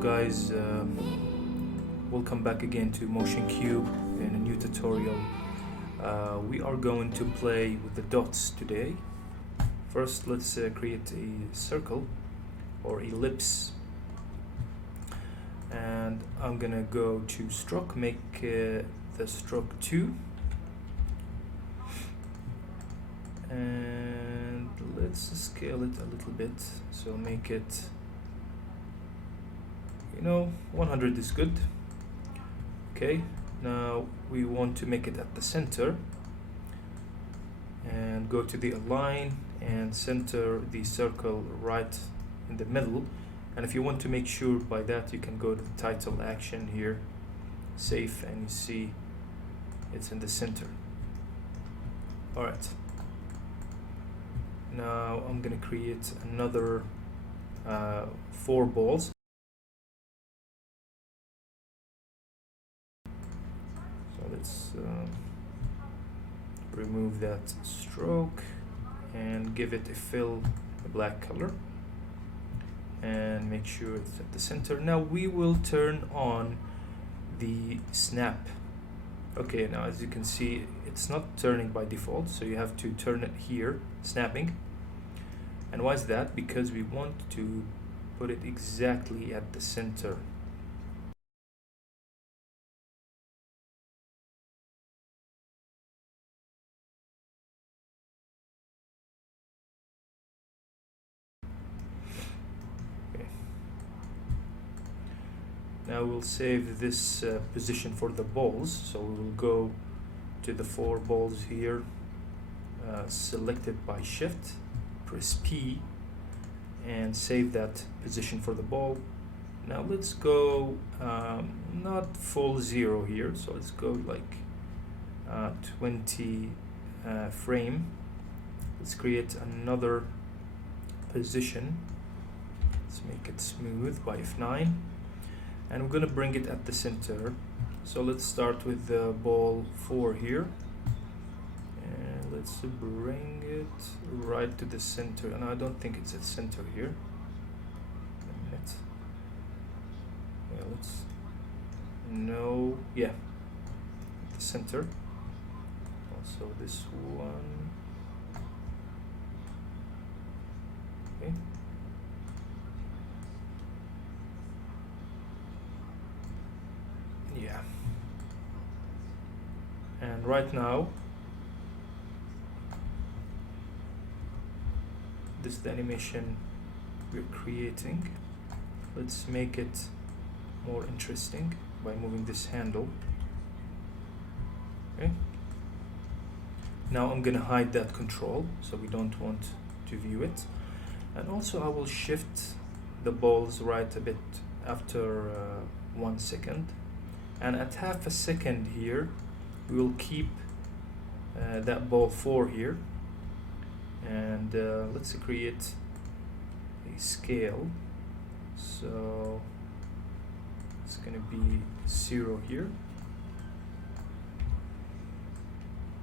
guys, welcome back again to Motion Cube in a new tutorial. We are going to play with the dots today. First, let's create a circle or ellipse, and I'm gonna go to stroke, make the stroke 2, and let's scale it a little bit, so make it 100 is good. Okay, now we want to make it at the center, and go to the align and center the circle right in the middle. And if you want to make sure by that, you can go to the title action here, save, and you see it's in the center. Alright, now I'm gonna create another 4 balls. Let's remove that stroke and give it a fill, a black color, and make sure it's at the center. Now we will turn on the snap. Okay, now as you can see, it's not turning by default, so you have to turn it here, snapping. And why is that? Because we want to put it exactly at the center. Now we'll save this position for the balls, so we will go to the 4 balls here, selected by shift, press P, and save that position for the ball. Now let's go not full 0 here, so let's go like 20 frame. Let's create another position. Let's make it smooth by F9. And we're gonna bring it at the center. So let's start with the ball 4 here, and let's bring it right to the center. And I don't think it's at center here. Yeah, at the center. Also this one. Okay. Yeah, and right now this is the animation we're creating. Let's make it more interesting by moving this handle. Okay, now I'm gonna hide that control, so we don't want to view it. And also I will shift the balls right a bit after 1 second. And at half a second here, we will keep that ball 4 here, and let's create a scale. So it's gonna be 0 here,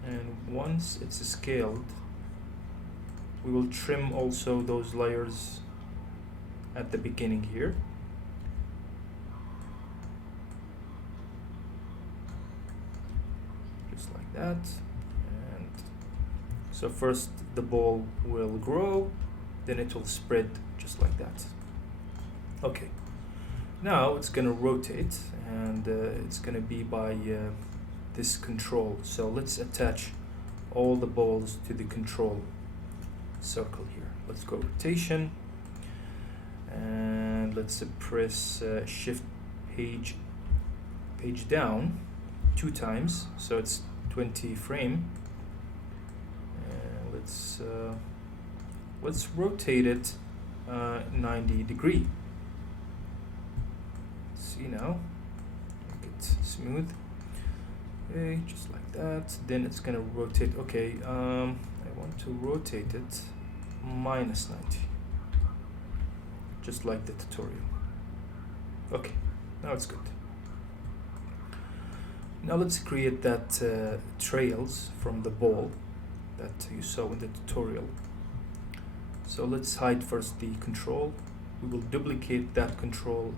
and once it's scaled, we will trim also those layers at the beginning here. Like that. And so first the ball will grow, then it will spread just like that. Okay, now it's gonna rotate, and it's gonna be by this control. So let's attach all the balls to the control circle here. Let's go rotation, and let's press shift page down 2 times, so it's 20 frame. And let's rotate it 90 degree. See now, make it smooth. Okay, just like that. Then it's gonna rotate. Okay, I want to rotate it minus 90, just like the tutorial. Okay, now it's good. Now let's create that trails from the ball that you saw in the tutorial. So let's hide first the control. We will duplicate that control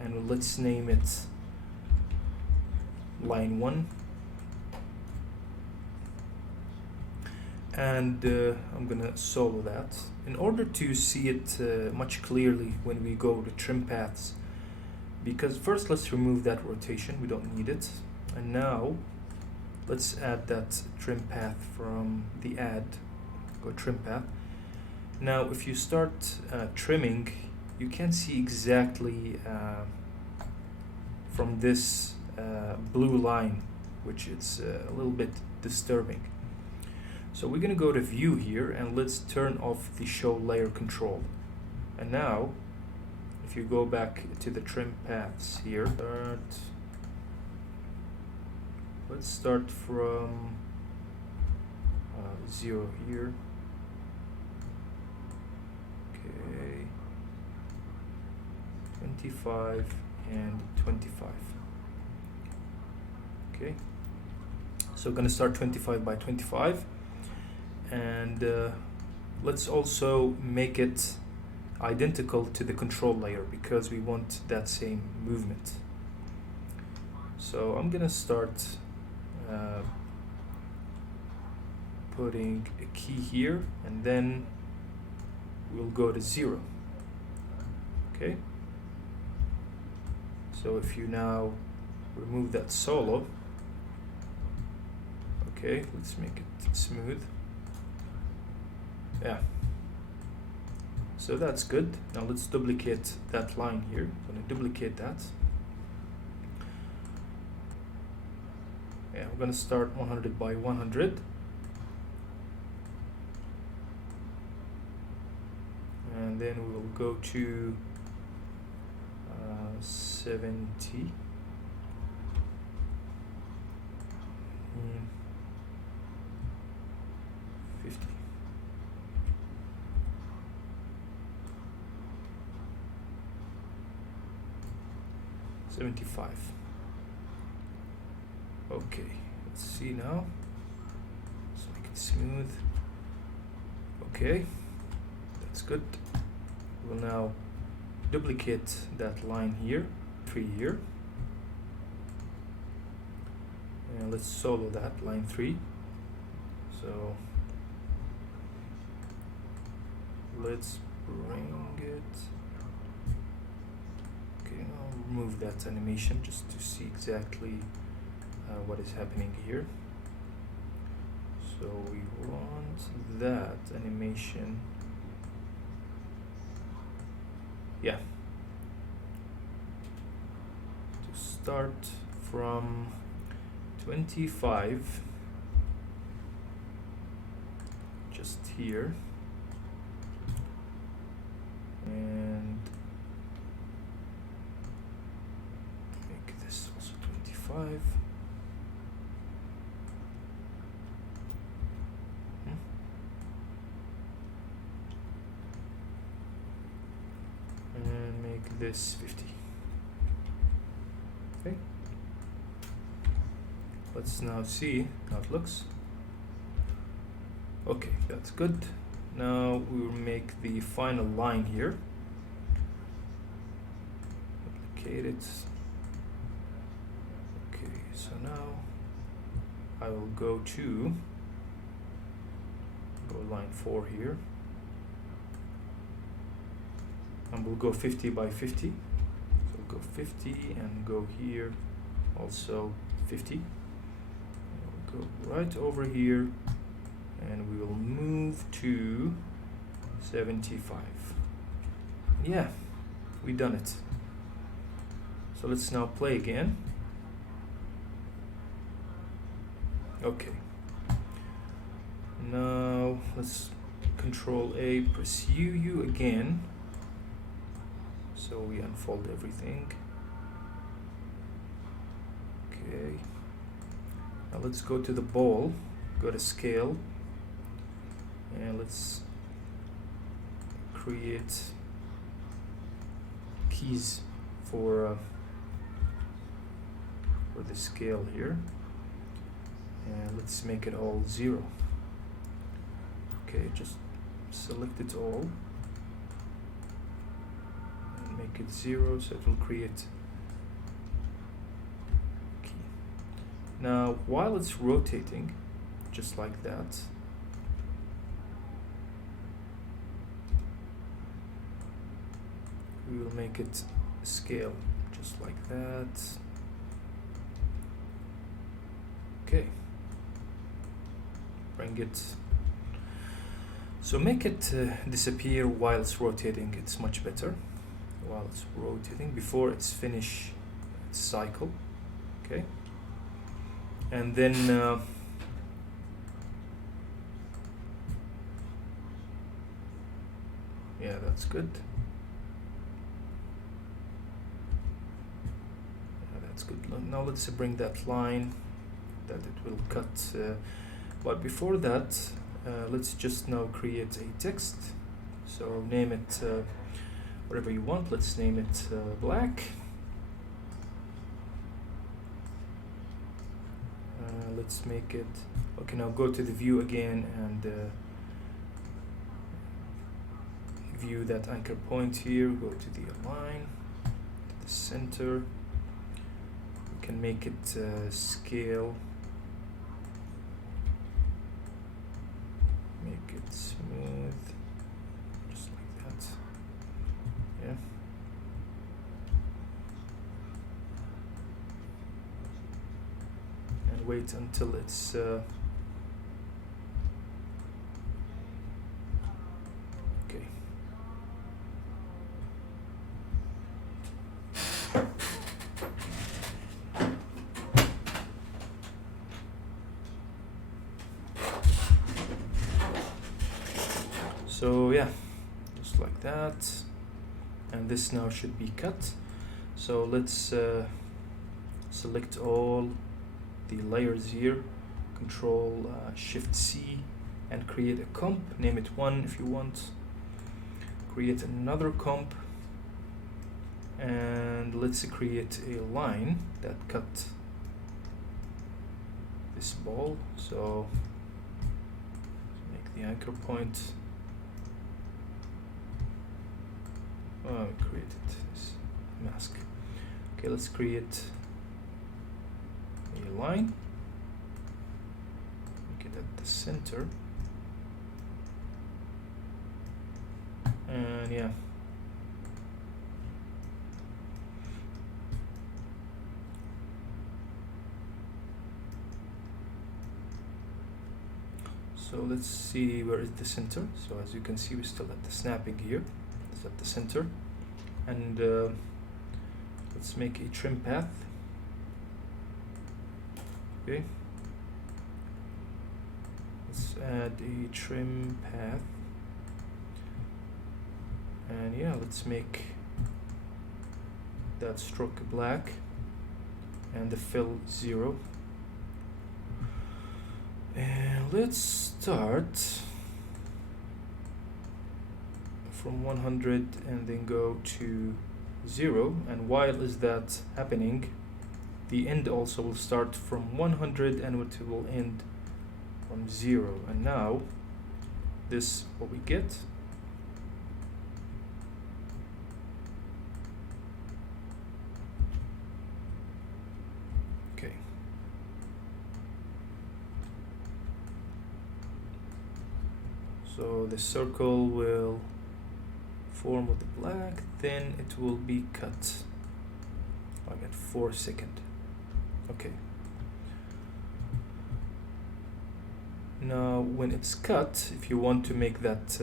and let's name it line 1. And I'm gonna solo that in order to see it much clearly when we go to trim paths, because first let's remove that rotation, we don't need it. And now let's add that trim path from the add, go trim path. Now if you start trimming, you can see exactly from this blue line, which is a little bit disturbing. So we're going to go to view here and let's turn off the show layer control. And now if you go back to the trim paths here, let's start from 0 here. Okay, 25 and 25. Okay, so we're going to start 25 by 25. And let's also make it identical to the control layer because we want that same movement. So I'm gonna start putting a key here, and then we'll go to 0. Okay, so if you now remove that solo, okay, let's make it smooth. Yeah, so that's good. Now let's duplicate that line here. I'm going to duplicate that. Yeah, we're going to start 100 by 100. And then we will go to 70. 50. $75. Okay, let's see now. Let's make it smooth. Okay, that's good. We'll now duplicate that line here, 3 here. And let's solo that, line 3. So let's bring it. Okay, I'll remove that animation just to see exactly what is happening here. So we want that animation. Yeah. To start from 25, just here, and make this also 25. And make this 50. Okay. Let's now see how it looks. Okay, that's good. Now we will make the final line here. Duplicate it. Okay, so now I will go line 4 here. And we'll go 50 by 50. So we'll go 50 and go here also 50. And we'll go right over here and we will move to 75. Yeah, we done it. So let's now play again. Okay. Now let's Control A, press U again. So we unfold everything. Okay. Now let's go to the ball, go to scale, and let's create keys for the scale here. And let's make it all 0. Okay, just select it all. Make it 0, so it will create Now while it's rotating, just like that, we will make it scale just like that. Okay, bring it, so make it disappear while it's rotating. It's much better while it's rotating before it's finish its cycle. Okay, and then yeah, that's good. Yeah, that's good. Now let's bring that line that it will cut, but before that, let's just now create a text. So name it whatever you want. Let's name it black. Let's make it, okay, now go to the view again and view that anchor point here. Go to the align, to the center. We can make it scale, make it smooth, just like that. Yeah. And wait until it's okay. So yeah, just like that, and this now should be cut. So let's select all the layers here, Control Shift C, and create a comp. Name it 1 if you want. Create another comp, and let's create a line that cut this ball. So make the anchor point. Oh, we created this mask. Okay, let's create a line. Make it at the center. And yeah. So let's see where is the center. So as you can see, we're still at the snapping here. It's at the center. And let's make a trim path. Okay. Let's add a trim path. And yeah, let's make that stroke black and the fill 0. And let's start from 100 and then go to 0. And while is that happening, the end also will start from 100 and it will end from 0. And now this what we get. Okay. So the circle will form with the black, then it will be cut like at 4 seconds. Okay. Now when it's cut, if you want to make that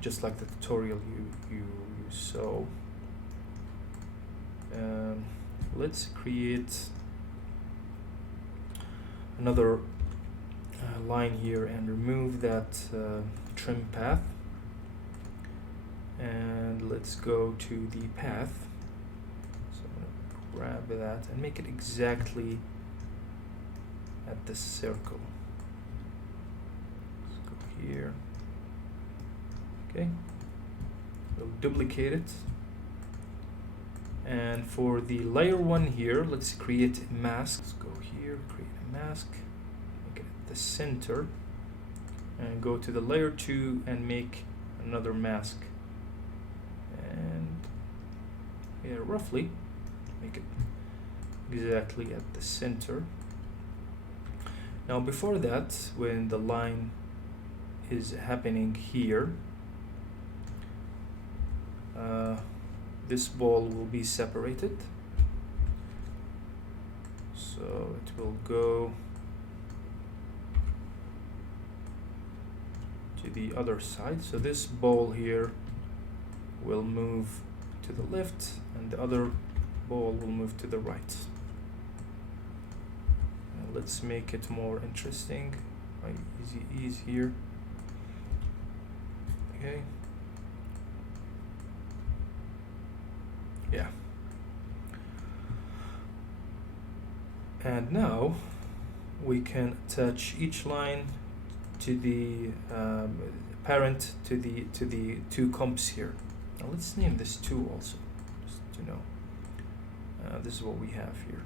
just like the tutorial you saw, let's create another line here and remove that trim path, and let's go to the path. So I'm gonna grab that and make it exactly at the circle. Let's go here. Okay, we'll duplicate it, and for the layer 1 here, let's create a mask. Let's go here, create a mask, make it at the center, and go to the layer 2 and make another mask. And yeah, roughly make it exactly at the center. Now before that, when the line is happening here, this ball will be separated, so it will go to the other side. So this ball here will move to the left and the other ball will move to the right. Let's make it more interesting by easy ease here. Okay. Yeah. And now we can attach each line to the parent to the two comps here. Now let's name this 2 also, just to know. This is what we have here.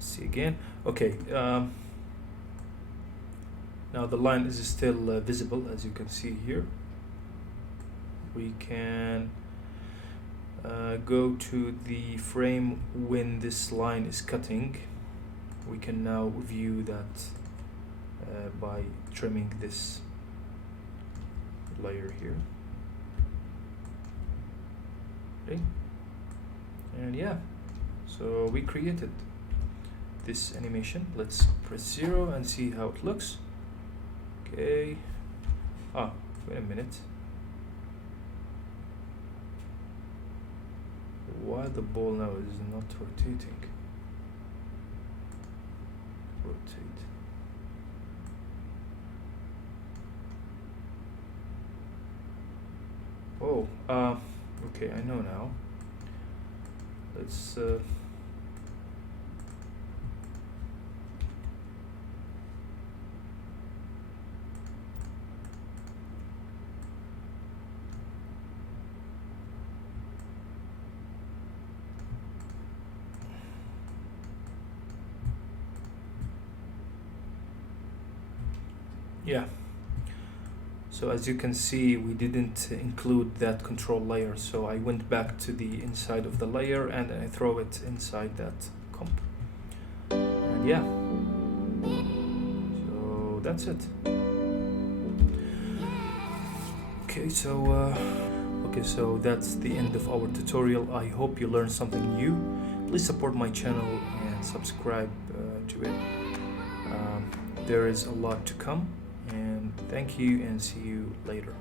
See again. Okay. Now the line is still visible, as you can see here. We can go to the frame when this line is cutting. We can now view that by trimming this layer here. Okay. And yeah, so we created this animation. Let's press 0 and see how it looks. Okay. Wait a minute. Why the ball now is not rotating? Rotate. Oh, okay, I know now. Let's yeah. So as you can see, we didn't include that control layer, so I went back to the inside of the layer and I throw it inside that comp. And yeah, so that's it. Okay, so that's the end of our tutorial. I hope you learned something new. Please support my channel and subscribe to it. There is a lot to come. And thank you and see you later.